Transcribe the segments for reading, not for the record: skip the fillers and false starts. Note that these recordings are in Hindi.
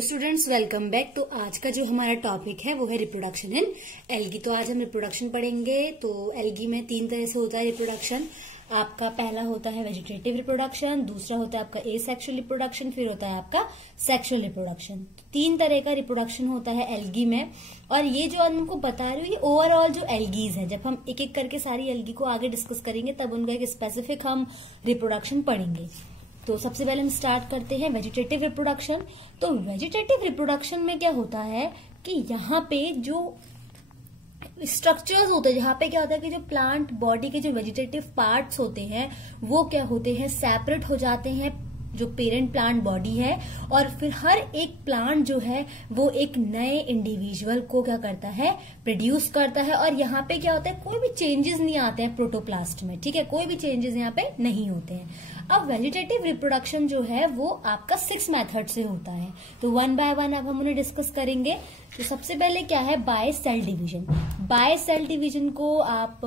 Hello students, welcome back. तो आज का जो हमारा टॉपिक है वो है रिप्रोडक्शन इन एल्गी। तो आज हम रिप्रोडक्शन पढ़ेंगे। तो एल्गी में 3 तरह से होता है रिप्रोडक्शन। आपका पहला होता है वेजिटेटिव रिप्रोडक्शन, दूसरा होता है आपका एसेक्सुअल रिप्रोडक्शन, फिर होता है आपका सेक्सुअल रिप्रोडक्शन। 3 तरह का रिप्रोडक्शन होता है एल्गी में। और ये जो आज हमको बता रही हूँ ये ओवरऑल जो एल्गीज है, जब हम एक एक करके सारी एल्गी को आगे डिस्कस करेंगे तब उनका एक स्पेसिफिक हम रिप्रोडक्शन पढ़ेंगे। तो सबसे पहले हम स्टार्ट करते हैं वेजिटेटिव रिप्रोडक्शन। तो वेजिटेटिव रिप्रोडक्शन में क्या होता है कि यहाँ पे जो स्ट्रक्चर्स होते हैं, जहाँ पे क्या होता है कि जो प्लांट बॉडी के जो वेजिटेटिव पार्ट्स होते हैं वो क्या होते हैं, सेपरेट हो जाते हैं जो पेरेंट प्लांट बॉडी है। और फिर हर एक प्लांट जो है वो एक नए इंडिविजुअल को क्या करता है, प्रोड्यूस करता है। और यहाँ पे क्या होता है, कोई भी चेंजेस नहीं आते हैं प्रोटोप्लास्ट में, ठीक है, कोई भी चेंजेस यहाँ पे नहीं होते हैं। अब वेजिटेटिव रिप्रोडक्शन जो है वो आपका 6 मेथड से होता है। तो 1 बाय 1 अब हम उन्हें डिस्कस करेंगे। तो सबसे पहले क्या है, by cell division. By cell division को आप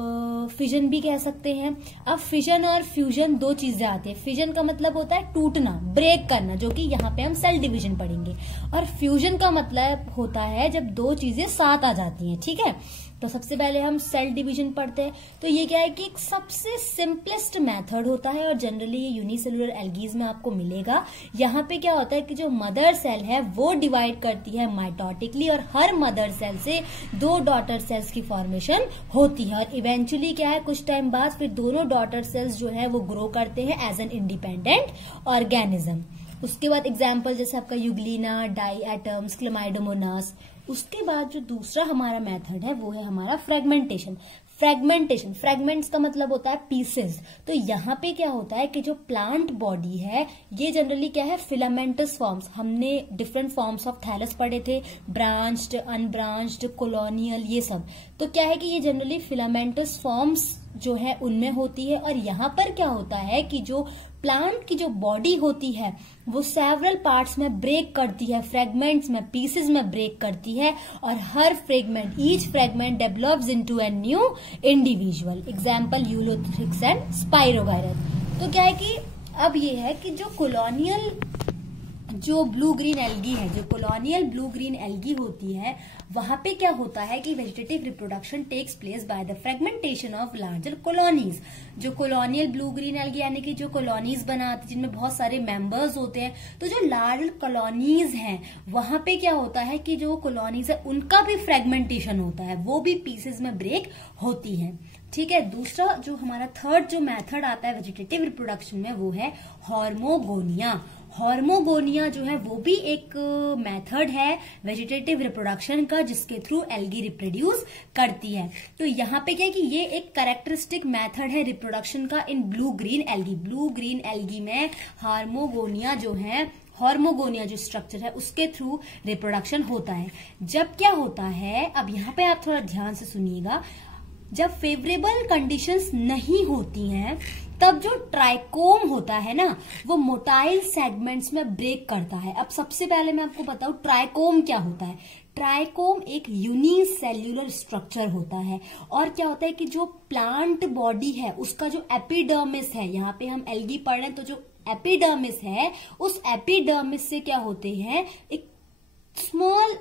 फिजन भी कह सकते हैं। अब फिजन और फ्यूजन 2 चीजें आती है। फिजन का मतलब होता है टूटना, ब्रेक करना, जो कि यहाँ पे हम सेल डिवीजन पढ़ेंगे। और फ्यूजन का मतलब होता है जब 2 चीजें साथ आ जाती हैं, ठीक है। तो सबसे पहले हम सेल डिवीजन पढ़ते हैं। तो ये क्या है कि एक सबसे सिंपलेस्ट मेथड होता है और जनरली ये यूनिसेलुलर एल्गीज में आपको मिलेगा। यहाँ पे क्या होता है कि जो मदर सेल है वो डिवाइड करती है माइटोटिकली और हर मदर सेल से 2 डॉटर सेल्स की फॉर्मेशन होती है। और इवेंचुअली क्या है, कुछ टाइम बाद फिर दोनों डॉटर सेल्स जो है वो ग्रो करते हैं एज एन इंडिपेंडेंट ऑर्गेनिज्म। उसके बाद एग्जाम्पल जैसे आपका यूग्लिना, डाईएटम्स, क्लेमाइडोमोनास। उसके बाद जो दूसरा हमारा मेथड है वो है हमारा फ्रेगमेंटेशन। फ्रेगमेंट्स का मतलब होता है पीसेस। तो यहाँ पे क्या होता है कि जो प्लांट बॉडी है ये जनरली क्या है, फिलामेंटस फॉर्म्स। हमने डिफरेंट फॉर्म्स ऑफ थैलस पढ़े थे, ब्रांच्ड, अनब्रांच्ड, कॉलोनियल, ये सब। तो क्या है कि ये जनरली फिलामेंटस फॉर्म्स जो है उनमें होती है। और यहाँ पर क्या होता है कि जो प्लांट की जो बॉडी होती है वो सेवरल पार्ट्स में ब्रेक करती है, फ्रेगमेंट्स में, पीसेस में ब्रेक करती है। और हर fragment, each fragment develops into a new individual. Example ulothrix and spirogyras. तो क्या है कि अब ये है कि जो कॉलोनियल जो ब्लू ग्रीन एल्गी है, जो कॉलोनियल ब्लू ग्रीन एल्गी होती है, वहां पे क्या होता है कि vegetative reproduction takes place by the fragmentation of larger colonies. जो कॉलोनियल ब्लू ग्रीन एल्गी यानी कि जो कॉलोनीज बनाती जिनमें बहुत सारे मेंबर्स होते हैं, तो जो लार्जर कॉलोनीज हैं वहां पे क्या होता है कि जो कॉलोनीज है उनका भी फ्रेगमेंटेशन होता है, वो भी पीसेज में ब्रेक होती है, ठीक है। दूसरा जो हमारा थर्ड जो मेथड आता है वेजिटेटिव रिप्रोडक्शन में वो है हॉर्मोगोनिया। हॉर्मोगोनिया जो है वो भी एक मेथड है वेजिटेटिव रिप्रोडक्शन का जिसके थ्रू एल्गी रिप्रोड्यूस करती है। तो यहाँ पे क्या है कि ये एक कैरेक्टरिस्टिक मेथड है रिप्रोडक्शन का इन blue green algae. Blue green algae में हार्मोगोनिया जो है, हॉर्मोगोनिया जो स्ट्रक्चर है उसके थ्रू रिप्रोडक्शन होता है। जब क्या होता है, अब यहाँ पे आप थोड़ा ध्यान से सुनिएगा, जब फेवरेबल कंडीशंस नहीं होती हैं तब जो ट्राइकोम होता है ना वो मोटाइल सेगमेंट्स में ब्रेक करता है। अब सबसे पहले मैं आपको बताऊं ट्राइकोम क्या होता है। ट्राइकोम एक यूनिसेल्युलर स्ट्रक्चर होता है। और क्या होता है कि जो प्लांट बॉडी है उसका जो एपिडर्मिस है, यहाँ पे हम एल्गी पढ़ रहे हैं, तो जो एपिडर्मिस है उस एपिडर्मिस से क्या होते हैं, एक स्मॉल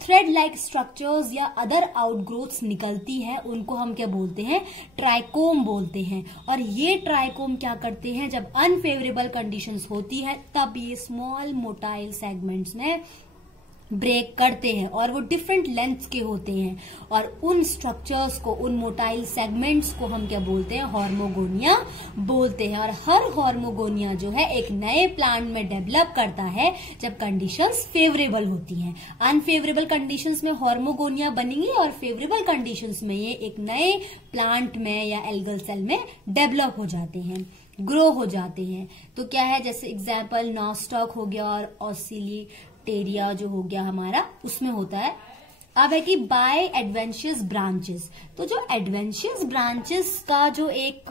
थ्रेड लाइक स्ट्रक्चर्स या अदर आउटग्रोथ्स निकलती है, उनको हम क्या बोलते हैं, ट्राइकोम बोलते हैं। और ये ट्राइकोम क्या करते हैं, जब अनफेवरेबल कंडीशंस होती है तब ये स्मॉल मोटाइल सेगमेंट्स में ब्रेक करते हैं और वो डिफरेंट लेंथ के होते हैं। और उन स्ट्रक्चर्स को, उन मोटाइल सेगमेंट्स को हम क्या बोलते हैं, हॉर्मोगोनिया बोलते हैं। और हर हॉर्मोगोनिया जो है एक नए प्लांट में डेवलप करता है जब कंडीशंस फेवरेबल होती हैं। अनफेवरेबल कंडीशंस में हॉर्मोगोनिया बनेंगी और फेवरेबल कंडीशंस में ये एक नए प्लांट में या एल्गल सेल में डेवलप हो जाते हैं, ग्रो हो जाते हैं। तो क्या है, जैसे एग्जाम्पल नॉस्टॉक हो गया और ऑसिलिटेरिया जो हो गया हमारा, उसमें होता है अब है कि बाय एडवेंशियस ब्रांचेस। तो जो एडवेंशियस ब्रांचेस का जो एक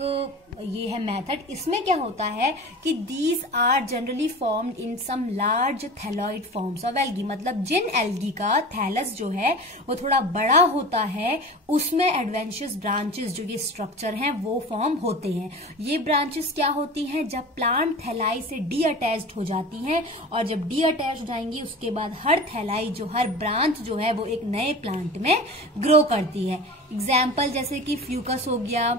ये है मेथड, इसमें क्या होता है कि these are generally formed in some large thalloid forms of algae. मतलब जिन एल्गी का थैलस जो है वो थोड़ा बड़ा होता है, उसमें एडवेंशियस ब्रांचेस जो ये स्ट्रक्चर हैं वो फॉर्म होते हैं। ये ब्रांचेस क्या होती हैं, जब प्लांट थैलाई से डी अटैच्ड हो जाती हैं, और जब डी अटैच हो जाएंगी उसके बाद हर थैलाई जो हर ब्रांच जो है वो एक नए प्लांट में ग्रो करती है। एग्जाम्पल जैसे कि फ्यूकस हो गया,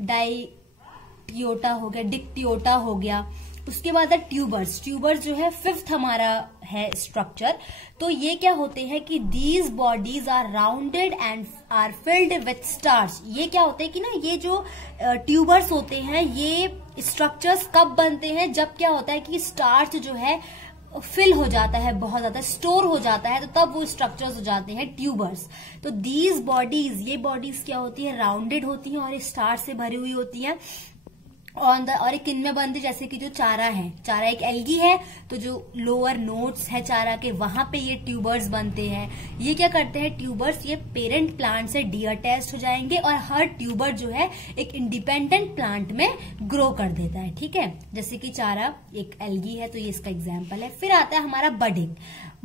डाइटियोटा हो गया, डिक्टियोटा हो गया। उसके बाद है ट्यूबर्स। ट्यूबर्स जो है फिफ्थ हमारा है स्ट्रक्चर। तो ये क्या होते हैं कि these bodies are rounded and are filled with starch. ये क्या होते हैं कि ना ये जो ट्यूबर्स होते हैं ये स्ट्रक्चर्स कब बनते हैं, जब क्या होता है कि स्टार्च जो है फिल हो जाता है, बहुत ज्यादा स्टोर हो जाता है, तो तब वो स्ट्रक्चर्स हो जाते हैं ट्यूबर्स। तो दीज बॉडीज, ये बॉडीज क्या होती है, राउंडेड होती हैं और स्टार्च से भरी हुई होती हैं। और एक किनमें बनती, जैसे कि जो चारा है, चारा एक एल्गी है, तो जो लोअर नोड्स है चारा के वहां पे ये ट्यूबर्स बनते हैं। ये क्या करते हैं ट्यूबर्स, ये पेरेंट प्लांट से डी अटैच्ड हो जाएंगे और हर ट्यूबर जो है एक इंडिपेंडेंट प्लांट में ग्रो कर देता है। ठीक है, जैसे कि चारा एक एल्गी है तो ये इसका एग्जाम्पल है। फिर आता है हमारा बडिंग।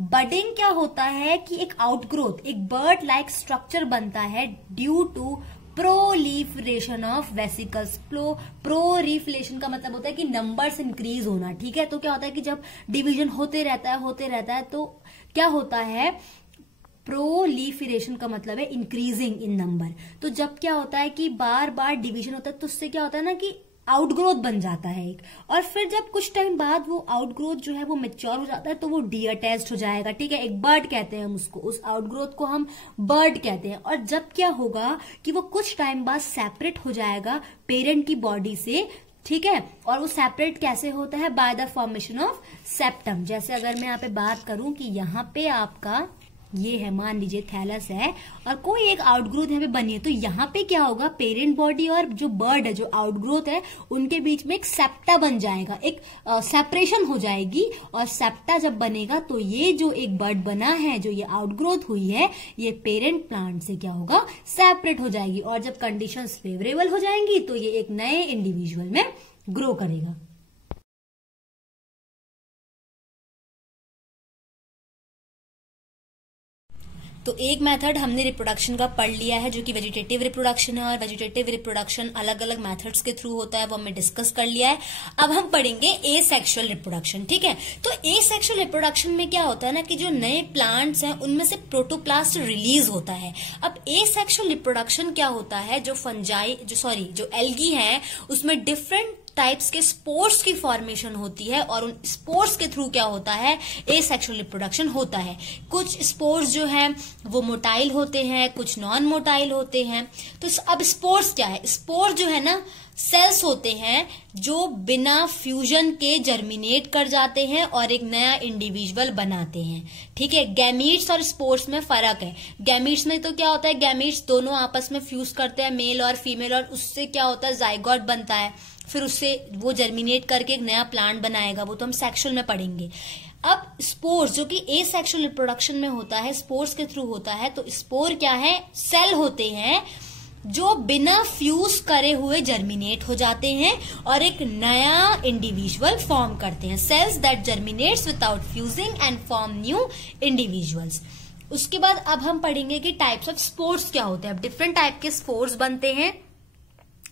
बडिंग क्या होता है कि एक आउटग्रोथ, एक बर्ड लाइक स्ट्रक्चर बनता है due to proliferation of vesicles. Proliferation का मतलब होता है कि नंबर्स इंक्रीज होना। ठीक है, तो क्या होता है कि जब डिवीजन होते रहता है तो क्या होता है, प्रोलीफरेशन का मतलब है इंक्रीजिंग इन नंबर। तो जब क्या होता है कि बार बार डिवीजन होता है तो उससे क्या होता है ना कि आउटग्रोथ बन जाता है एक, और फिर जब कुछ टाइम बाद वो आउटग्रोथ जो है वो मैच्योर हो जाता है तो वो डी अटैच्ड हो जाएगा। ठीक है, एक बर्ड कहते हैं हम उसको, उस आउटग्रोथ को हम बर्ड कहते हैं। और जब क्या होगा कि वो कुछ टाइम बाद सेपरेट हो जाएगा पेरेंट की बॉडी से। ठीक है, और वो सेपरेट कैसे होता है, by the formation of septum. जैसे अगर मैं यहाँ पे बात करूं कि यहाँ पे आपका ये है, मान लीजिए थैलस है और कोई एक आउटग्रोथ यहाँ पे बनी है, तो यहाँ पे क्या होगा, पेरेंट बॉडी और जो बर्ड है, जो आउटग्रोथ है, उनके बीच में एक सेप्टा बन जाएगा, एक सेपरेशन हो जाएगी। और सेप्टा जब बनेगा तो ये जो एक बर्ड बना है, जो ये आउटग्रोथ हुई है, ये पेरेंट प्लांट से क्या होगा, सेपरेट हो जाएगी। और जब कंडीशंस फेवरेबल हो जाएंगी तो ये एक नए इंडिविजुअल में ग्रो करेगा। तो एक मेथड हमने रिप्रोडक्शन का पढ़ लिया है जो कि वेजिटेटिव रिप्रोडक्शन है, और वेजिटेटिव रिप्रोडक्शन अलग अलग मेथड्स के थ्रू होता है, वो हमने डिस्कस कर लिया है। अब हम पढ़ेंगे एसेक्सुअल रिप्रोडक्शन। ठीक है, तो एसेक्सुअल रिप्रोडक्शन में क्या होता है ना कि जो नए प्लांट्स हैं उनमें से प्रोटोप्लास्ट रिलीज होता है। अब एसेक्सुअल रिप्रोडक्शन क्या होता है, जो एल्गी है उसमें डिफरेंट टाइप्स के स्पोर्स की फॉर्मेशन होती है, और उन स्पोर्स के थ्रू क्या होता है, एसेक्सुअल रिप्रोडक्शन होता है। कुछ स्पोर्स जो है वो मोटाइल होते हैं, कुछ नॉन मोटाइल होते हैं। तो अब स्पोर्स क्या है, स्पोर जो है ना सेल्स होते हैं जो बिना फ्यूजन के जर्मिनेट कर जाते हैं और एक नया इंडिविजुअल बनाते हैं। ठीक है, गैमीट्स और स्पोर्स में फर्क है। गैमीट्स में तो क्या होता है, गैमीट्स दोनों आपस में फ्यूज करते हैं, मेल और फीमेल, और उससे क्या होता है, जाइगोट बनता है, फिर उससे वो जर्मिनेट करके एक नया प्लांट बनाएगा। वो तो हम सेक्सुअल में पढ़ेंगे। अब स्पोर्स जो कि एसेक्सुअल रिप्रोडक्शन में होता है, स्पोर्स के थ्रू होता है। तो स्पोर क्या है, सेल होते हैं जो बिना फ्यूज करे हुए जर्मिनेट हो जाते हैं और एक नया इंडिविजुअल फॉर्म करते हैं। Cells that germinates without fusing and form new individuals. उसके बाद अब हम पढ़ेंगे कि टाइप्स ऑफ स्पोर्स क्या होते हैं। अब डिफरेंट टाइप के स्पोर्स बनते हैं,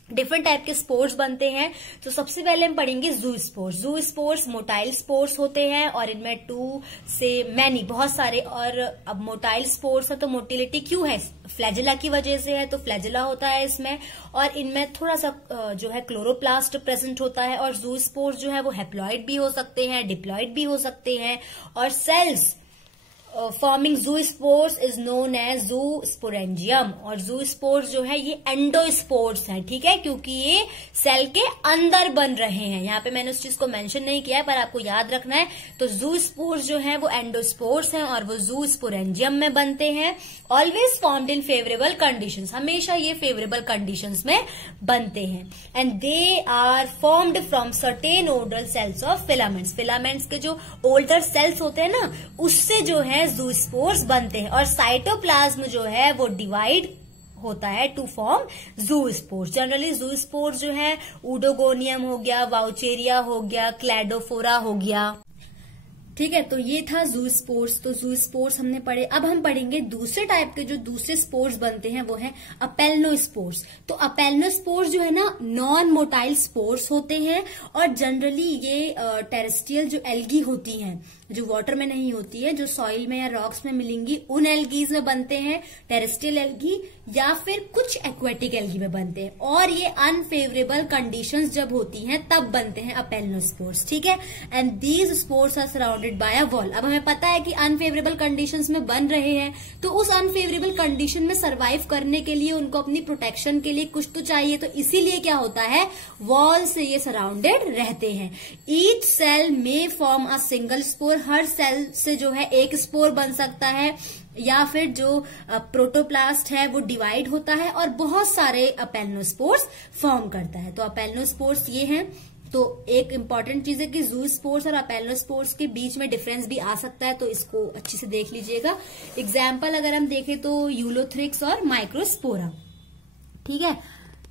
डिफरेंट टाइप के स्पोर्स बनते हैं। तो सबसे पहले हम पढ़ेंगे जू स्पोर्स। जू स्पोर्स मोटाइल स्पोर्स होते हैं और इनमें 2 से मैनी, बहुत सारे। और अब मोटाइल स्पोर्स है तो मोटिलिटी क्यों है, फ्लैजिला की वजह से है, तो फ्लैजिला होता है इसमें। और इनमें थोड़ा सा जो है क्लोरोप्लास्ट प्रेजेंट होता है। और जू स्पोर्स जो है वो हैप्लॉइड भी हो सकते हैं, डिप्लॉइड भी हो सकते हैं। और सेल्स फॉर्मिंग जू स्पोर्स इज नोन एज जू स्पोरेंजियम। और जू स्पोर्स जो है ये एंडोस्पोर्स है। ठीक है, क्योंकि ये सेल के अंदर बन रहे हैं। यहाँ पे मैंने उस चीज को मेंशन नहीं किया है पर आपको याद रखना है। तो जू स्पोर्स जो है वो एंडोस्पोर्स हैं और वो जू स्पोरेंजियम में बनते हैं। Always formed in favourable conditions, हमेशा ये फेवरेबल कंडीशंस में बनते हैं। And they are formed from certain older cells of filaments. Filaments के जो ओल्डर सेल्स होते हैं ना, उससे जो है है ज़ूस्पोर्स बनते हैं। और साइटोप्लाज्म जो है वो डिवाइड होता है टू फॉर्म ज़ूस्पोर्स। जनरली ज़ूस्पोर्स जो है ऊडोगोनियम हो गया, वाउचेरिया हो गया, क्लैडोफोरा हो गया। ठीक है, तो ये था ज़ूस्पोर्स। तो ज़ूस्पोर्स हमने पढ़े। अब हम पढ़ेंगे दूसरे टाइप के जो दूसरे स्पोर्स बनते हैं, वो है अपेल्नोस्पोर्स। तो अपेल्नोस्पोर्स जो है ना नॉन मोटाइल स्पोर्स होते हैं और जनरली ये टेरेस्ट्रियल जो एल्गी होती हैं, जो वाटर में नहीं होती है, जो सॉइल में या रॉक्स में मिलेंगी, उन एल्गीज में बनते हैं, टेरेस्ट्रियल एल्गी या फिर कुछ एक्वेटिक एल्गी में बनते हैं। और ये अनफेवरेबल कंडीशंस जब होती हैं तब बनते हैं अपेल्नोस्पोर्स। ठीक है, and these spores are surrounded by a wall. अब हमें पता है कि अनफेवरेबल कंडीशंस में बन रहे हैं, तो उस अनफेवरेबल कंडीशन में सर्वाइव करने के लिए उनको अपनी प्रोटेक्शन के लिए कुछ तो चाहिए, तो इसीलिए क्या होता है, वॉल से ये सराउंडेड रहते हैं। ईच सेल में फॉर्म अ सिंगल स्पोर। हर सेल से जो है एक स्पोर बन सकता है, या फिर जो प्रोटोप्लास्ट है वो डिवाइड होता है और बहुत सारे अपेल्नोस्पोर्स फॉर्म करता है। तो अपेल्नोस्पोर्स ये हैं। तो एक इंपॉर्टेंट चीज है कि ज़ूस्पोर्स और अपेल्नोस्पोर्स के बीच में डिफरेंस भी आ सकता है, तो इसको अच्छे से देख लीजिएगा। एग्जाम्पल अगर हम देखें तो यूलोथ्रिक्स और माइक्रोस्पोरा। ठीक है,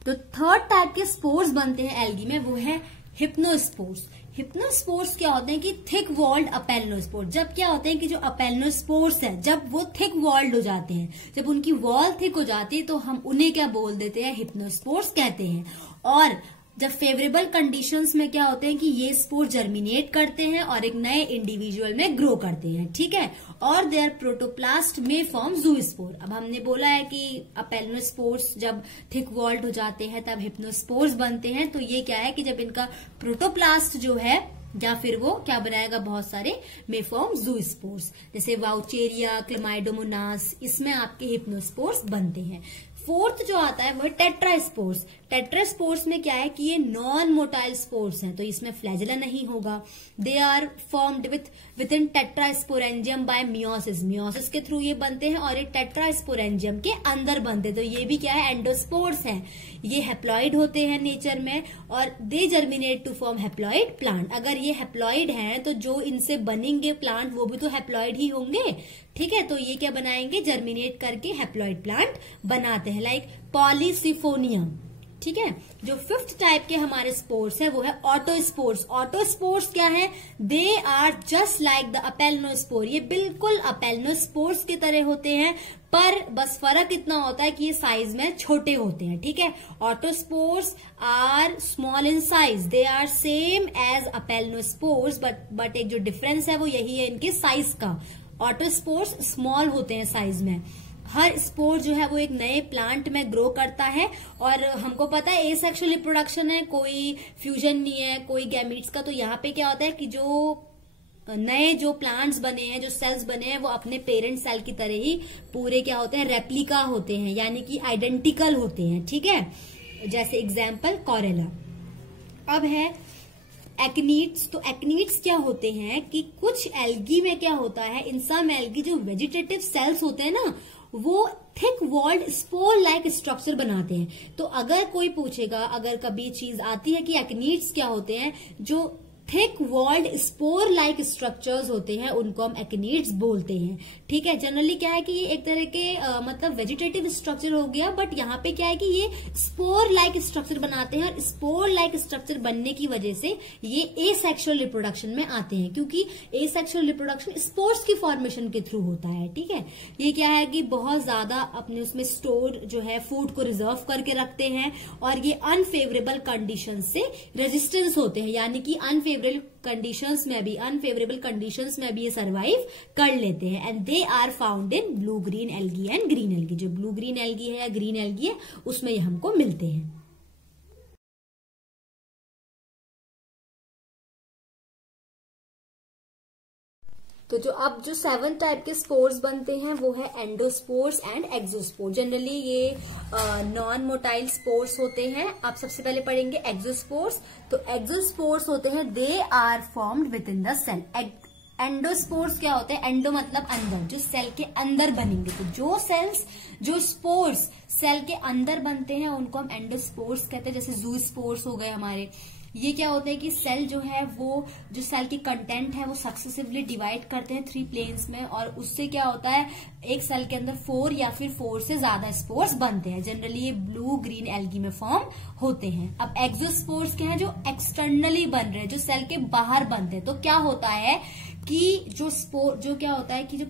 तो थर्ड टाइप के स्पोर्स बनते हैं एल्गी में, वो है हिप्नोस्पोर्स। हिप्नोस्पोर्स क्या होते हैं कि थिक वॉल्ड अपेल्नोस्पोर। जब क्या होते हैं कि जो अपेल्नोस्पोर्स है जब वो थिक वॉल्ड हो जाते हैं, जब उनकी वॉल थिक हो जाती है, तो हम उन्हें क्या बोल देते हैं, हिप्नोस्पोर्स कहते हैं। और जब फेवरेबल कंडीशंस में क्या होते हैं कि ये स्पोर जर्मिनेट करते हैं और एक नए इंडिविजुअल में ग्रो करते हैं। ठीक है, और देयर प्रोटोप्लास्ट में फॉर्म ज़ूस्पोर। अब हमने बोला है कि अपेल्नोस्पोर्स जब थिक वॉल्ड हो जाते हैं तब हिप्नोस्पोर्स बनते हैं। तो ये क्या है कि जब इनका प्रोटोप्लास्ट जो है या फिर वो क्या बनाएगा, बहुत सारे में फॉर्म ज़ूस्पोर्स, जैसे वाउचेरिया, क्लेमाइडोमोनास, इसमें आपके हिप्नोस्पोर्स बनते हैं। फोर्थ जो आता है वो टेट्रास्पोर्स। टेट्रास्पोर्स में क्या है कि ये नॉन मोटाइल स्पोर्स हैं, तो इसमें फ्लैजेला नहीं होगा। They are formed within tetrasporangium by meiosis. Meiosis के थ्रू ये बनते हैं और ये टेट्रास्पोरेंजियम के अंदर बनते हैं। तो ये भी क्या है, एंडोस्पोर्स हैं। ये हैप्लॉइड होते हैं नेचर में और they germinate to form haploid plant. अगर ये हैप्लॉइड हैं तो जो इनसे बनेंगे प्लांट वो भी तो हैप्लॉइड ही होंगे। ठीक है, तो ये क्या बनाएंगे, जर्मिनेट करके हैप्लॉइड प्लांट बनाते हैं, लाइक पॉलीसिफोनियम। ठीक है, जो फिफ्थ टाइप के हमारे स्पोर्स है वो है ऑटोस्पोर्स। ऑटोस्पोर्स क्या है, they are just like the aplanospore. ये बिल्कुल अपेल्नोस्पोर्स की तरह होते हैं, पर बस फर्क इतना होता है कि ये साइज में छोटे होते हैं। ठीक है, autospores are small in size, they are same as aplanospores, but एक जो डिफरेंस है वो यही है इनके साइज का। ऑटोस्पोर्स स्मॉल होते हैं साइज में। हर स्पोर जो है वो एक नए प्लांट में ग्रो करता है और हमको पता है एसेक्सुअल रिप्रोडक्शन है, कोई फ्यूजन नहीं है, कोई गैमीट्स का। तो यहाँ पे क्या होता है कि जो नए जो प्लांट्स बने हैं, जो सेल्स बने हैं, वो अपने पेरेंट सेल की तरह ही पूरे क्या होते हैं, रेप्लिका होते हैं, यानी कि आइडेंटिकल होते हैं। ठीक है, जैसे एग्जाम्पल कॉरेला। अब है एक्नीट्स। तो एक्नीट्स क्या होते हैं कि कुछ एल्गी में क्या होता है, इन सम एल्गी जो वेजिटेटिव सेल्स होते हैं ना, वो thick walled spore like structure बनाते हैं। तो अगर कोई पूछेगा, अगर कभी चीज आती है कि एक्नीट्स क्या होते हैं, जो thick walled spore like structures होते हैं, उनको हम एक्नीट्स बोलते हैं। ठीक है, जनरली क्या है कि ये एक तरह के मतलब वेजिटेटिव स्ट्रक्चर हो गया, बट यहाँ पे क्या है कि ये स्पोर लाइक स्ट्रक्चर बनाते हैं और स्पोर लाइक स्ट्रक्चर बनने की वजह से ये एसेक्सुअल रिप्रोडक्शन में आते हैं, क्योंकि एसेक्सुअल रिप्रोडक्शन स्पोर्स की फॉर्मेशन के थ्रू होता है। ठीक है, ये क्या है कि बहुत ज्यादा अपने उसमें स्टोर जो है फूड को रिजर्व करके रखते हैं और ये अनफेवरेबल कंडीशन से रेजिस्टेंस होते हैं, यानी कि अनफेवरेबल कंडीशंस में भी ये सरवाइव कर लेते हैं। And they are found in blue green algae and green algae. जो ब्लू ग्रीन एल्गी है या ग्रीन एल्गी है उसमें ये हमको मिलते हैं। तो जो 7 टाइप के स्पोर्स बनते हैं वो है एंडोस्पोर्स एंड एक्सोस्पोर। जनरली ये नॉन मोटाइल स्पोर्स होते हैं। आप सबसे पहले पढ़ेंगे एक्सोस्पोर्स। तो एक्सोस्पोर्स होते हैं, they are formed within the cell. Endospores क्या होते हैं, एंडो मतलब अंदर, जो सेल के अंदर बनेंगे। तो जो स्पोर्स सेल के अंदर बनते हैं उनको हम एंडोस्पोर्स कहते हैं, जैसे ज़ूस्पोर्स हो गए हमारे। ये क्या होता है कि सेल जो है वो जो सेल की कंटेंट है वो सक्सेसिवली डिवाइड करते हैं 3 प्लेन्स में, और उससे क्या होता है एक सेल के अंदर 4 या फिर 4 से ज्यादा स्पोर्स बनते हैं। जनरली ये ब्लू ग्रीन एल्गी में फॉर्म होते हैं। अब एक्सोस्पोर्स क्या है, जो एक्सटर्नली बन रहे हैं, जो सेल के बाहर बनते हैं। तो क्या होता है कि जो क्या होता है कि जो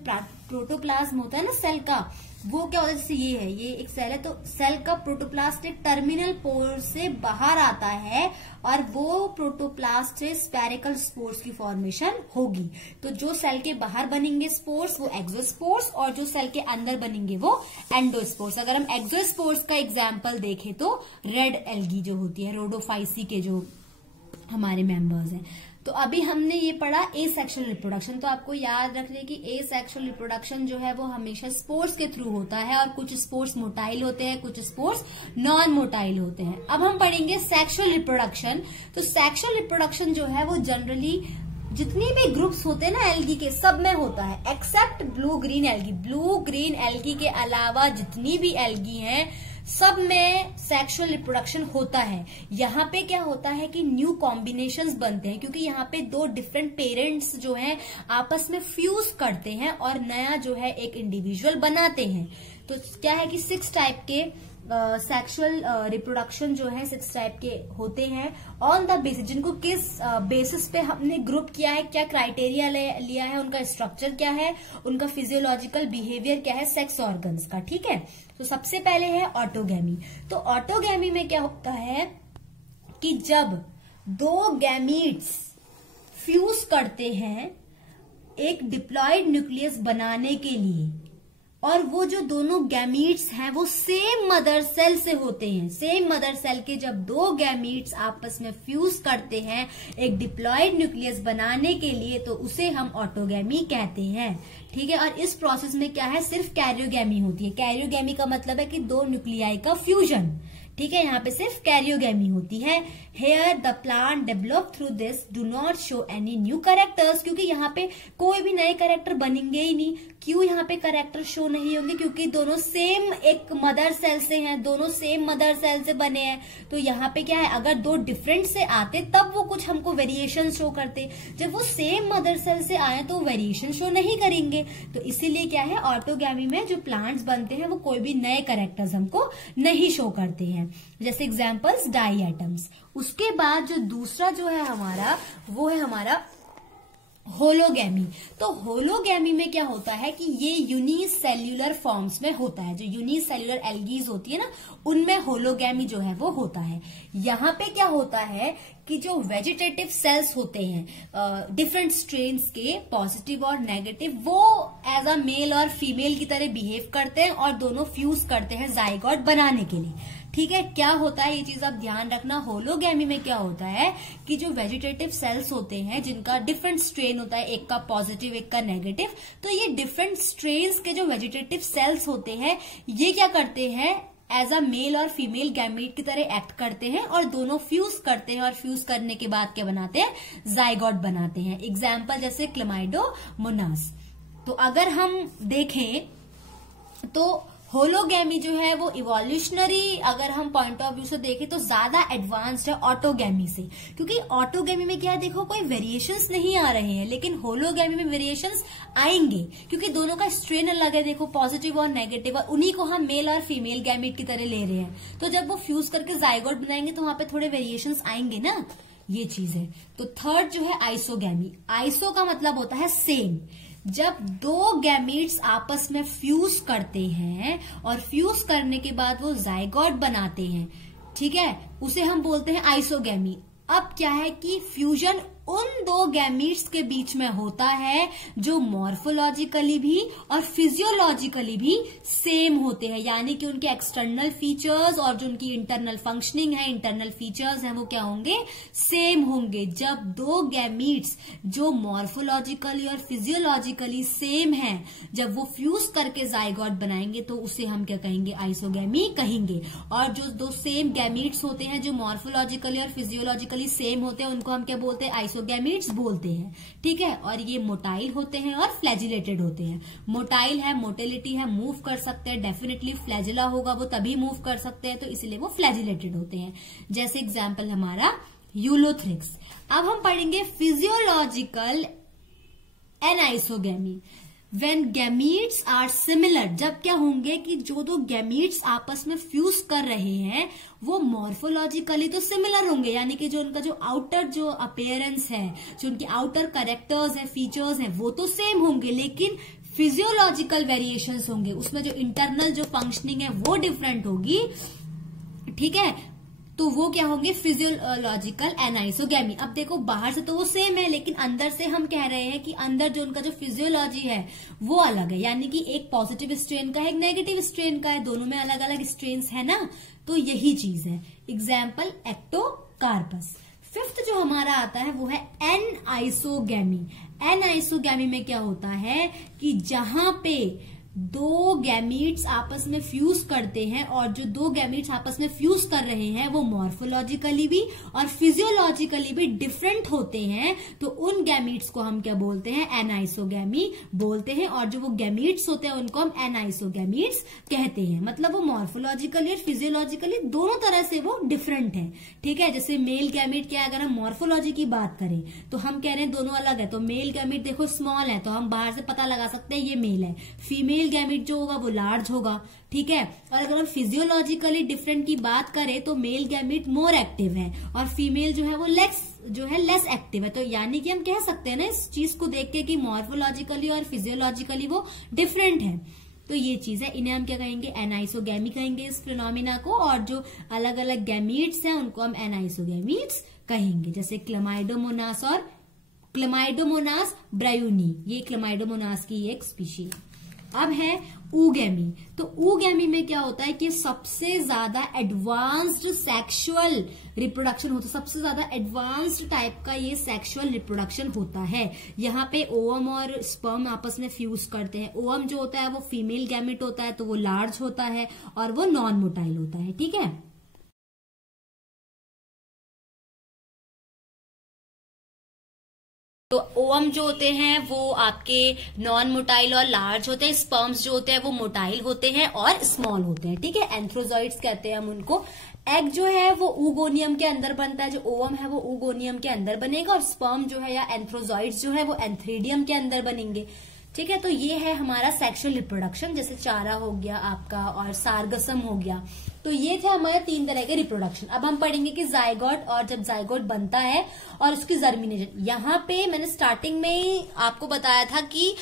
प्रोटोप्लाज्म होता है ना सेल का, वो क्या होता है, जैसे ये एक सेल है, तो सेल का प्रोटोप्लास्ट एक टर्मिनल पोर से बाहर आता है और वो प्रोटोप्लास्ट से स्पेरिकल स्पोर्स की फॉर्मेशन होगी। तो जो सेल के बाहर बनेंगे स्पोर्स वो एक्सोस्पोर्स, और जो सेल के अंदर बनेंगे वो एंडोस्पोर्स। अगर हम एक्सोस्पोर्स का एग्जाम्पल देखें तो रेड एल्गी जो होती है, रोडोफाइसी के जो हमारे मेंबर्स हैं। तो अभी हमने ये पढ़ा एसेक्सुअल रिप्रोडक्शन। तो आपको याद रखने की एसेक्सुअल रिप्रोडक्शन जो है वो हमेशा स्पोर्स के थ्रू होता है, और कुछ स्पोर्स मोटाइल होते हैं, कुछ स्पोर्स नॉन मोटाइल होते हैं। अब हम पढ़ेंगे सेक्सुअल रिप्रोडक्शन। तो सेक्सुअल रिप्रोडक्शन जो है वो जनरली जितनी भी ग्रुप्स होते हैं ना एल्गी के, सब में होता है except blue green algae. Blue green algae के अलावा जितनी भी एल्गी हैं सब में सेक्सुअल रिप्रोडक्शन होता है। यहाँ पे क्या होता है कि न्यू कॉम्बिनेशंस बनते हैं, क्योंकि यहाँ पे 2 डिफरेंट पेरेंट्स जो हैं आपस में फ्यूज करते हैं और नया जो है एक इंडिविजुअल बनाते हैं। तो क्या है कि 6 टाइप के सेक्सुअल रिप्रोडक्शन जो है 6 टाइप के होते हैं ऑन द बेसिस, जिनको किस बेसिस पे हमने ग्रुप किया है, क्या क्राइटेरिया लिया है, उनका स्ट्रक्चर क्या है, उनका फिजियोलॉजिकल बिहेवियर क्या है सेक्स ऑर्गन्स का। ठीक है, तो सबसे पहले है ऑटोगैमी। तो ऑटोगैमी में क्या होता है कि जब 2 गैमीट्स फ्यूज करते हैं एक डिप्लॉयड न्यूक्लियस बनाने के लिए, और वो जो दोनों गैमीट्स हैं वो सेम मदर सेल से होते हैं। सेम मदर सेल के जब 2 गैमीट्स आपस में फ्यूज करते हैं एक डिप्लॉयड न्यूक्लियस बनाने के लिए, तो उसे हम ऑटोगैमी कहते हैं। ठीक है, और इस प्रोसेस में क्या है, सिर्फ कैरियोगैमी होती है। कैरियोगैमी का मतलब है कि 2 न्यूक्लियाई का फ्यूजन। ठीक है, यहाँ पे सिर्फ कैरियोगैमी होती है। Here the plant develop through this do not show any new characters, क्योंकि यहाँ पे कोई भी नए कैरेक्टर बनेंगे ही नहीं। क्यों यहाँ पे कैरेक्टर शो नहीं होंगे, क्योंकि दोनों सेम एक मदर सेल से हैं, दोनों सेम मदर सेल से बने हैं। तो यहाँ पे क्या है, अगर 2 डिफरेंट से आते तब वो कुछ हमको वेरिएशन शो करते, जब वो सेम मदर सेल से आए तो वेरिएशन शो नहीं करेंगे। तो इसीलिए क्या है, ऑटोगैमी में जो प्लांट्स बनते हैं वो कोई भी नए कैरेक्टर्स हमको नहीं शो करते हैं। जैसे एग्जांपल्स डाई एटम्स। उसके बाद जो दूसरा जो है हमारा, वो है हमारा होलोगैमी। तो होलोगैमी में क्या होता है कि ये यूनिसेल्यूलर फॉर्म्स में होता है। जो यूनिसेल्यूलर एल्गीज होती है ना, उनमें होलोगैमी जो है वो होता है। यहाँ पे क्या होता है कि जो वेजिटेटिव सेल्स होते हैं डिफरेंट स्ट्रेन्स के, पॉजिटिव और नेगेटिव, वो एज अ मेल और फीमेल की तरह बिहेव करते हैं और दोनों फ्यूज करते हैं जाइगोट बनाने के लिए। ठीक है, क्या होता है ये चीज आप ध्यान रखना। होलोगैमी में क्या होता है कि जो वेजिटेटिव सेल्स होते हैं जिनका डिफरेंट स्ट्रेन होता है, एक का पॉजिटिव एक का नेगेटिव, तो ये डिफरेंट स्ट्रेन्स के जो वेजिटेटिव सेल्स होते हैं ये क्या करते हैं, एज अ मेल और फीमेल गैमीट की तरह एक्ट करते हैं और दोनों फ्यूज करते हैं, और फ्यूज करने के बाद क्या बनाते हैं, जाइगोट बनाते हैं। एग्जाम्पल जैसे क्लेमाइडोमोनास। तो अगर हम देखें तो होलोगैमी जो है वो इवोल्यूशनरी अगर हम पॉइंट ऑफ व्यू से देखें तो ज्यादा एडवांस्ड है ऑटोगैमी से, क्योंकि ऑटोगैमी में क्या है, देखो कोई वेरिएशंस नहीं आ रहे हैं, लेकिन होलोगैमी में वेरिएशंस आएंगे क्योंकि दोनों का स्ट्रेन अलग है, देखो पॉजिटिव और नेगेटिव, और उन्हीं को हम मेल और फीमेल गैमीट की तरह ले रहे हैं। तो जब वो फ्यूज करके जाइगोट बनाएंगे तो वहां पे थोड़े वेरिएशंस आएंगे ना, ये चीज है। तो थर्ड जो है आइसोगैमी। आइसो का मतलब होता है सेम। जब 2 गैमीट्स आपस में फ्यूज करते हैं और फ्यूज करने के बाद वो जाइगोट बनाते हैं, ठीक है, उसे हम बोलते हैं आइसोगैमी। अब क्या है कि फ्यूजन उन 2 गैमीट्स के बीच में होता है जो मॉर्फोलॉजिकली भी और फिजियोलॉजिकली भी सेम होते हैं, यानी कि उनके एक्सटर्नल फीचर्स और जो उनकी इंटरनल फंक्शनिंग है, इंटरनल फीचर्स हैं, वो क्या होंगे, सेम होंगे। जब 2 गैमीट्स जो मॉर्फोलॉजिकली और फिजियोलॉजिकली सेम हैं, जब वो फ्यूज करके जाइगोट बनाएंगे तो उसे हम क्या कहेंगे, आइसोगैमी कहेंगे। और जो 2 सेम गैमीट्स होते हैं जो मॉर्फोलॉजिकली और फिजियोलॉजिकली सेम होते हैं उनको हम क्या बोलते हैं, आइसोगैमीट्स बोलते हैं। ठीक है, और ये मोटाइल होते हैं और फ्लैजिलेटेड होते हैं। मोटाइल है, मोटिलिटी है, मूव कर सकते हैं, डेफिनेटली फ्लैजिला होगा वो तभी मूव कर सकते हैं, तो इसलिए वो फ्लैजिलेटेड होते हैं। जैसे एग्जाम्पल हमारा यूलोथ्रिक्स। अब हम पढ़ेंगे physiological anisogamy. When gametes are similar, जब क्या होंगे कि जो दो गैमीट्स आपस में फ्यूज कर रहे हैं वो मॉर्फोलॉजिकली तो सिमिलर होंगे, यानी कि जो उनका जो आउटर जो अपीयरेंस है, जो उनके आउटर कैरेक्टर्स है, फीचर्स हैं, वो तो सेम होंगे, लेकिन फिजियोलॉजिकल वेरिएशंस होंगे, उसमें जो इंटरनल जो फंक्शनिंग है वो डिफरेंट होगी। ठीक है, तो वो क्या होंगे, फिजियोलॉजिकल एनाइसोगेमी। अब देखो बाहर से तो वो सेम है, लेकिन अंदर से हम कह रहे हैं कि अंदर जो उनका जो फिजियोलॉजी है वो अलग है, यानी कि एक पॉजिटिव स्ट्रेन का है, एक नेगेटिव स्ट्रेन का है, दोनों में अलग अलग स्ट्रेन्स है ना, तो यही चीज है। Example Ectocarpus. फिफ्थ जो हमारा आता है वो है एनाइसोगेमी। एनाइसोगेमी में क्या होता है कि जहां पे दो गैमीट्स आपस में फ्यूज करते हैं और जो दो गैमीट्स आपस में फ्यूज कर रहे हैं वो मॉर्फोलॉजिकली भी और फिजियोलॉजिकली भी डिफरेंट होते हैं, तो उन गैमीट्स को हम क्या बोलते हैं, एनाइसोगेमी बोलते हैं। और जो वो गैमीट्स होते हैं उनको हम एनाइसोगैमीट्स कहते हैं, मतलब वो मॉर्फोलॉजिकली और फिजियोलॉजिकली दोनों तरह से वो डिफरेंट है। ठीक है, जैसे मेल गैमीट क्या है, अगर हम मॉर्फोलॉजी की बात करें तो हम कह रहे हैं दोनों अलग है, तो मेल गैमीट देखो स्मॉल है तो हम बाहर से पता लगा सकते हैं ये मेल है, फीमेल गैमीट जो होगा वो लार्ज होगा। ठीक है, और अगर हम फिजियोलॉजिकली डिफरेंट की बात करें तो मेल गैमीट मोर एक्टिव है और फीमेल जो है वो लेस एक्टिव है, तो यानी कि हम कह सकते हैं ना इस चीज को देख के कि मॉर्फोलॉजिकली और फिजियोलॉजिकली वो डिफरेंट है। तो ये चीज है, इन्हें हम क्या कहेंगे, एनाइसोगेमी कहेंगे इस फिनोमिना को, और जो अलग अलग गैमीट्स हैं उनको हम एनाइसोगैमीट्स कहेंगे, जैसे क्लेमाइडोमोनास और क्लेमाइडोमोनास ब्रायूनी, ये क्लेमाइडोमोनास की एक स्पीशीज। अब है ऊगेमी। तो ऊगेमी में क्या होता है कि सबसे ज्यादा एडवांस्ड सेक्सुअल रिप्रोडक्शन होता है, सबसे ज्यादा एडवांस्ड टाइप का ये सेक्सुअल रिप्रोडक्शन होता है। यहाँ पे ओवम और स्पर्म आपस में फ्यूज करते हैं। ओवम जो होता है वो फीमेल गैमेट होता है तो वो लार्ज होता है और वो नॉन मोटाइल होता है। ठीक है, तो ओवम जो होते हैं वो आपके नॉन मोटाइल और लार्ज होते हैं, स्पर्म्स जो होते हैं वो मोटाइल होते हैं और स्मॉल होते हैं। ठीक है, एंथ्रोजॉइड्स कहते हैं हम उनको। एग जो है वो ऊगोनियम के अंदर बनता है, जो ओवम है वो ऊगोनियम के अंदर बनेगा, और स्पर्म जो है या एंथ्रोजॉइड्स जो है वो एंथ्रीडियम के अंदर बनेंगे। ठीक है, तो ये है हमारा सेक्सुअल रिप्रोडक्शन, जैसे चारा हो गया आपका और सार्गसम हो गया। तो ये थे हमारे 3 तरह के रिप्रोडक्शन। अब हम पढ़ेंगे कि जाइगोट, और जब जाइगोट बनता है और उसकी जर्मिनेशन, यहाँ पे मैंने स्टार्टिंग में ही आपको बताया था कि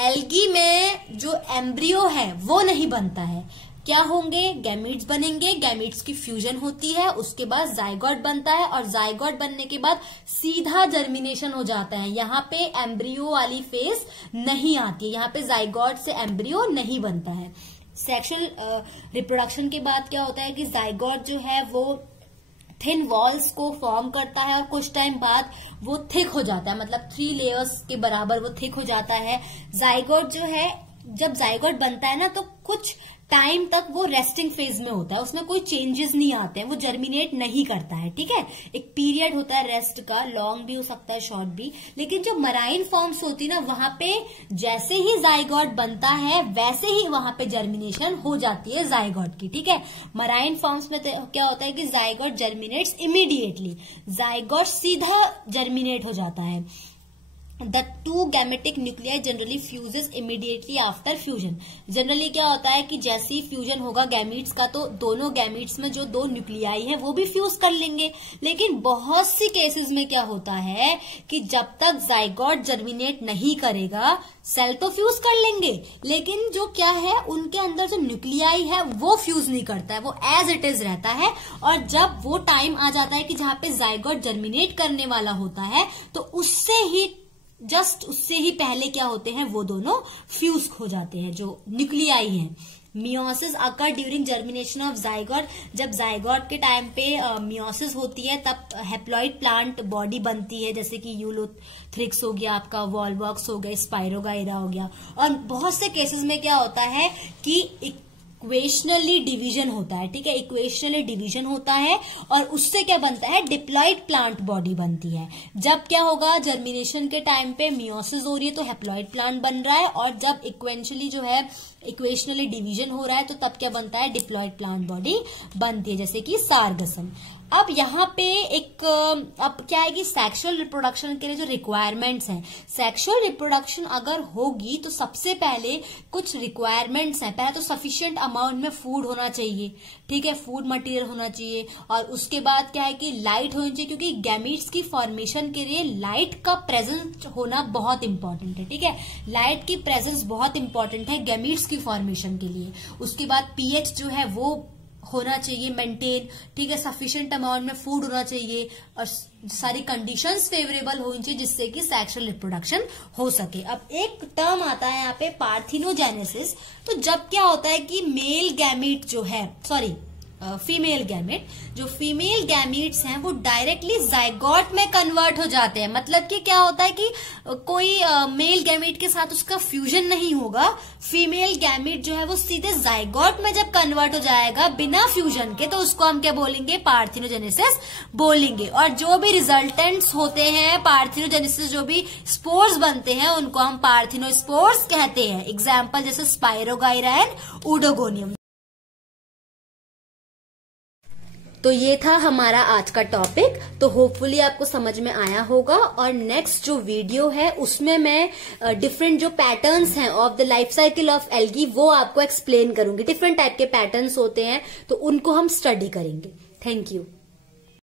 एल्गी में जो एम्ब्रियो है वो नहीं बनता है, क्या होंगे, गैमीट्स बनेंगे, गैमीट्स की फ्यूजन होती है, उसके बाद जाइगोट बनता है और जाइगोट बनने के बाद सीधा जर्मिनेशन हो जाता है। यहाँ पे एम्ब्रियो वाली फेज नहीं आती है, यहाँ पे जाइगोट से एम्ब्रियो नहीं बनता है। सेक्सुअल रिप्रोडक्शन के बाद क्या होता है कि जाइगोट जो है वो थिन वॉल्स को फॉर्म करता है और कुछ टाइम बाद वो थिक हो जाता है, मतलब 3 लेयर्स के बराबर वो थिक हो जाता है। जाइगोट जो है, जब जाइगोट बनता है ना तो कुछ टाइम तक वो रेस्टिंग फेज में होता है, उसमें कोई चेंजेस नहीं आते हैं, वो जर्मिनेट नहीं करता है। ठीक है, एक पीरियड होता है रेस्ट का, लॉन्ग भी हो सकता है शॉर्ट भी, लेकिन जो मराइन फॉर्म्स होती है ना वहां पे जैसे ही जाइगोट बनता है वैसे ही वहां पे जर्मिनेशन हो जाती है जाइगोट की। ठीक है, मराइन फॉर्म्स में क्या होता है कि जाइगोट जर्मिनेट्स इमीडिएटली, जाइगोट सीधा जर्मिनेट हो जाता है। The 2 gametic nuclei generally fuses immediately after fusion। Generally क्या होता है कि जैसे ही फ्यूजन होगा गैमीट्स का तो दोनों गैमीट्स में जो 2 न्यूक्लियाई है वो भी फ्यूज कर लेंगे। लेकिन बहुत सी केसेस में क्या होता है कि जब तक जाइगोट जर्मिनेट नहीं करेगा सेल तो फ्यूज कर लेंगे, लेकिन जो क्या है उनके अंदर जो न्यूक्लियाई है वो फ्यूज नहीं करता है, वो एज इट इज रहता है। और जब वो टाइम आ जाता है कि जहां पे जाइगोट जर्मिनेट करने वाला होता है तो उससे ही पहले क्या होते हैं, वो दोनों फ्यूज हो जाते हैं जो न्यूक्लियाई हैं। Meiosis occur during germination of zygote. जब जाइगोट के टाइम पे मियोसिस होती है तब हेप्लॉइड प्लांट बॉडी बनती है, जैसे कि यूलोथ्रिक्स हो गया आपका, वॉलवॉक्स हो गया, स्पाइरोगाइरा हो गया। और बहुत से केसेस में क्या होता है कि इक्वेशनली डिवीजन होता है। ठीक है, इक्वेशनली डिवीजन होता है और उससे क्या बनता है, डिप्लॉइड प्लांट बॉडी बनती है। जब क्या होगा, जर्मिनेशन के टाइम पे मियोसिस हो रही है तो हेप्लॉइड प्लांट बन रहा है, और जब इक्वेशनली जो है इक्वेशनली डिवीजन हो रहा है तो तब क्या बनता है, डिप्लॉयड प्लांट बॉडी बनती है, जैसे कि सारगसम। अब यहाँ पे एक अब क्या है कि सेक्सुअल रिप्रोडक्शन के लिए जो रिक्वायरमेंट्स हैं, सेक्सुअल रिप्रोडक्शन अगर होगी तो सबसे पहले कुछ रिक्वायरमेंट्स हैं। पहले तो सफिशिएंट अमाउंट में फूड होना चाहिए, ठीक है, फूड मटेरियल होना चाहिए, और उसके बाद क्या है कि लाइट होनी चाहिए, क्योंकि गैमीट्स की फॉर्मेशन के लिए लाइट का प्रेजेंस होना बहुत इंपॉर्टेंट है, ठीक है, लाइट की प्रेजेंस बहुत इंपॉर्टेंट है गैमीट्स की फॉर्मेशन के लिए। उसके बाद पीएच जो है वो होना चाहिए मेंटेन, ठीक है, सफिशिएंट अमाउंट में फूड होना चाहिए, और सारी कंडीशंस फेवरेबल होनी चाहिए जिससे कि सेक्सुअल रिप्रोडक्शन हो सके। अब एक टर्म आता है यहाँ पे पार्थिनोजेनेसिस। तो जब क्या होता है कि मेल गैमीट जो है, सॉरी फीमेल गैमेट, जो फीमेल गैमीट्स हैं वो डायरेक्टली जाइगोट में कन्वर्ट हो जाते हैं। मतलब कि क्या होता है कि कोई मेल गैमीट के साथ उसका फ्यूजन नहीं होगा, फीमेल गैमीट जो है वो सीधे जाइगोट में जब कन्वर्ट हो जाएगा बिना फ्यूजन के, तो उसको हम क्या बोलेंगे, पार्थिनोजेनेसिस बोलेंगे। और जो भी रिजल्टेंट्स होते हैं पार्थिनोजेनेसिस, जो भी स्पोर्स बनते हैं उनको हम पार्थिनोस्पोर्स कहते हैं। एग्जाम्पल जैसे स्पाइरोगाइरा एंड ऊडोगोनियम। तो ये था हमारा आज का टॉपिक। तो होपफुली आपको समझ में आया होगा, और नेक्स्ट जो वीडियो है उसमें मैं डिफरेंट जो पैटर्न्स हैं of the life cycle of algae वो आपको एक्सप्लेन करूंगी। डिफरेंट टाइप के पैटर्न्स होते हैं तो उनको हम स्टडी करेंगे। Thank you.